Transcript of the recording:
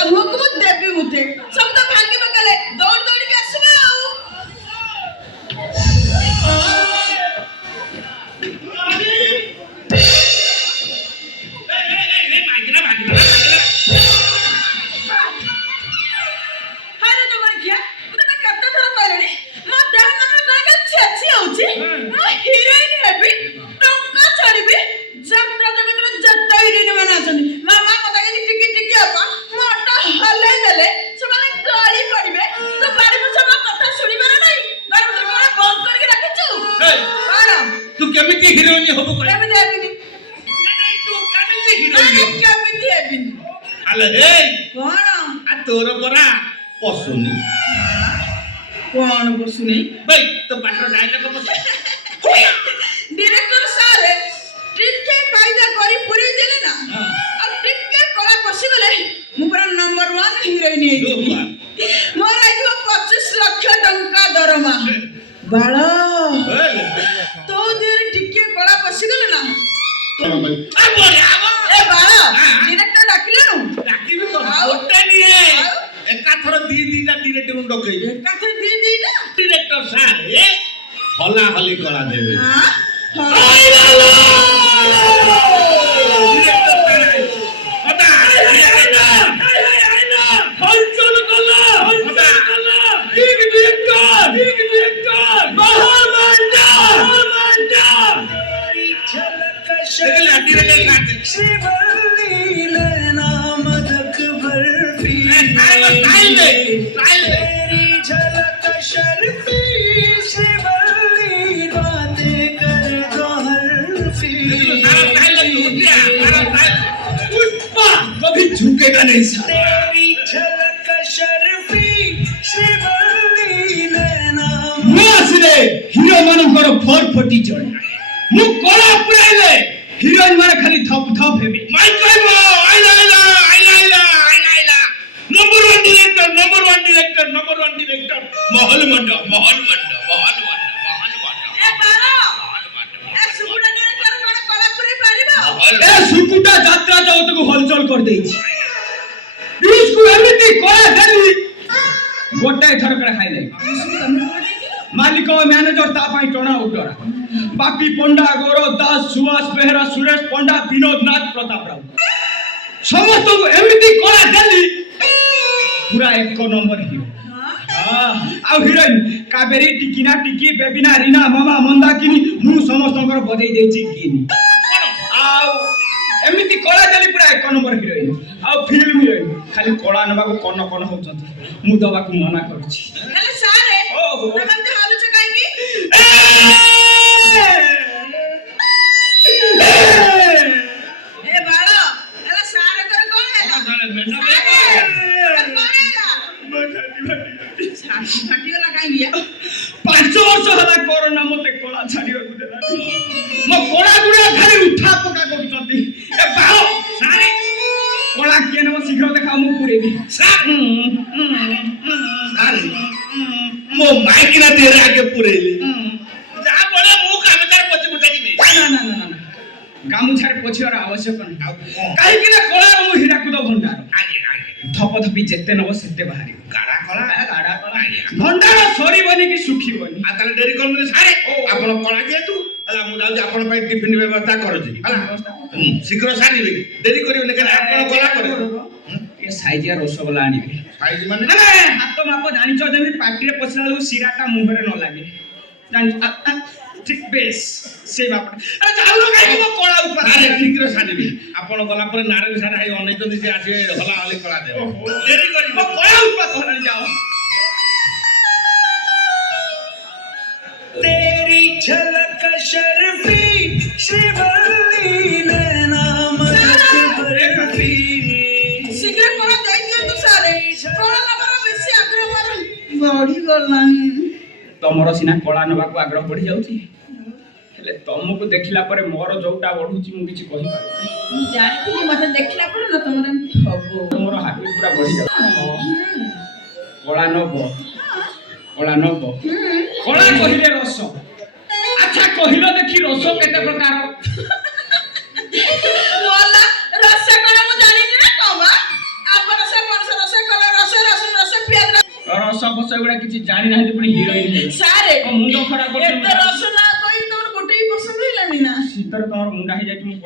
ଆମକୁ ମୁଁ ଦେବି ମୁଠେ ସବୁ ତ ଭାଙ୍ଗି ପକାଲେ ଦୌଡ଼ି ଦୌଡ଼ିକି ଆସିବେ ଆଉ तोर परा पसुनी कौन पसुनी भाई तो पाटर डायलॉग पसु डायरेक्टर सर टिके कायदा करी पूरे देले ना और टिके कला पसी गले मु पूरा नंबर 1 हीरोइन हेछि मोर आइबो 25 लाख टंका दरमा बाळा तो देर टिके कला पसी गले ना आ बोले ए बाळा डायरेक्टर डाकिले नु डाकिबी तो ओटे निए एकाथर दी दीटा डायरेक्टर डकई एकाथर दी दीटा डायरेक्टर साहब ए हला हली करा देबे हां आई लालो डायरेक्टर साहब हटा आईना हल चल कला ठीक डायरेक्टर महामंडा झलक शक्ल शिवली नाम दक बर्फी तेरी झलक शर्फी शिवली बातें कर दो हर्फी कभी झुकेगा नहीं तेरी झलक शर्फी शिवली नाम मासरे हीरो मानकर फरफटी चढ़ मु कला पुराइले हीरोइन माने खाली थप थप हेबे माय कहबो आइला नंबर 1 डायरेक्टर महल मंड ए बारो ए सुकुटा डायरेक्टर कोन कला पुरे पारिबो ए सुकुटा यात्रा जगत को हलचल कर देछि यूज को एमिति कला देली गोटाए थरकड़ा खाइले मालिक और मैनेजर ता पाई टोना उडरा बापी पंडा गौरव दास सुभाष बेहरा सुरेश पंडा विनोद नाथ प्रताप राव समस्त को एमिति कला देली पूरा एक नंबर हीरो हां आ हीरोइन काबेरी टिकिना टिकी बेबिना रीना मामा मंदाकिनी मु समस्त को बजाई देछि गिनी आ एमिति कला देली पूरा एक नंबर हीरोइन आ फिल्म हीरोइन खाली कला नबा को कन होचंती मु दबा को मना करछि हेलो सारे ओहो नमते हालु छ काई की ए बाळा हेलो सारे कर कोन है छाती फाटी गला काई लिया 5 वर्ष होला कोरोना मते कला छाडियो गुदेला म कोला गुडा खाली उठा पका करचंती ए बाओ सारे कला केन म शीघ्र देखा मु पुरेबी सारे मो माइकिना तेरे आगे पुरेली जा बोले मु कामदार पछी पुछाकी नहीं ना गामुछार पछियर आवश्यक नहीं काहे कि ना कला मु हीराकुद भंडार आगे धपधपी जेते नब सेते बाहरी गाड़ा कला भंडार सरीबनी कि सुखीबनी आ ताले डेरी करले सारे आपण कला जेतु हला मु जाउ आपण पई टिफिन व्यवस्था करछि हला शीघ्र सारीबे डेरी करिबे ने आपण कला करे ये साइजिया रसगोल्ला आनिबे साइज माने ना हाथ माप जानिछ जेमि पार्टी रे पसला लु सिराटा मुहरे न लागे जान ठीक बेस से बाप अरे जाऊ न काई को कोळा ऊपर अरे शीघ्र सारीबे आपण गला पर नारायण सारा हाई अनै जदी से आसे हला हली कला दे डेरी करिबे कोळा ऊपर धरन जाओ तेरी झलक शर्फी शिवली नाम दक बर्फी शीघ्र कोन देई दियो तू सारे कोन नबर बेसी आग्रह मार बढी गलानी तमरो सिना कोळा नबा को आग्रह बढ़ी जाउची हेले तमको देखिला परे मोर जोटा बढ़ुची मु किछि कहि पारो मु जानती मते देखला पर न तमरा हबो मोर हार्ट पूरा बढ़ी जाउ कोळा नबो कोळा कहिले रस अच्छा कहिलो देखि रस केते प्रकार मोला रस कोन मु जानि ना कबा आपन से ରସ ଫସ ଏଗୁଡା କିଛି ଜାଣିନାହାନ୍ତି ପୁଣି ହିରୋଇନ ସାରେ ମୁଣ୍ଡ ଖରାପ ଏତେ ରସ ନା କହି ତମର ଗୋଟେ ବି ପସନ୍ଦ ହେଇଲାନି ନା ଶୀତରେ ତମର ମୁଣ୍ଡା ହେଇଯାଇଛି ମୁଁ